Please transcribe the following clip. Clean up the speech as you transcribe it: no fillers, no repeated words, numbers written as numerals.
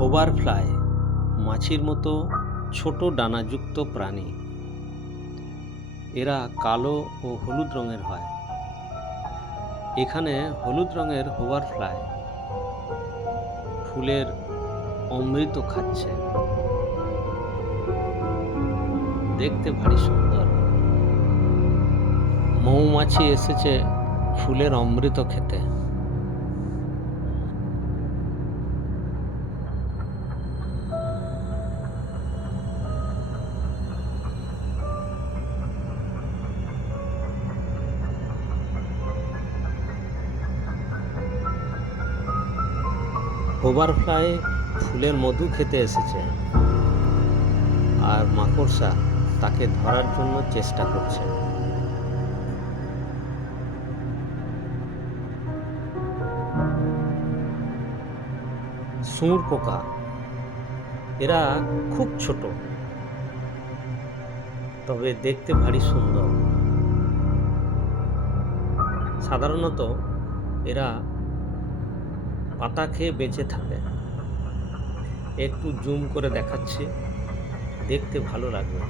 Hover fly মাছির মতো ছোট ডানাযুক্ত প্রাণী। এরা কালো ও হলুদ রঙের হয়। এখানে হলুদ রঙের হোভার ফ্লাই ফুলের অমৃত খাচ্ছে। দেখতে ভারী সুন্দর। মৌমাছি এসেছে ফুলের অমৃত খেতে। হোভার ফ্লাই ফুলের মধু খেতে এসেছে, আর মাকড়সা তাকে ধরার জন্য চেষ্টা করছে। শুঁড়পোকা, এরা খুব ছোট, তবে দেখতে ভারী সুন্দর। সাধারণত এরা পাতা খেয়ে বেঁচে থাকে। একটু জুম করে দেখাচ্ছি, দেখতে ভালো লাগবে।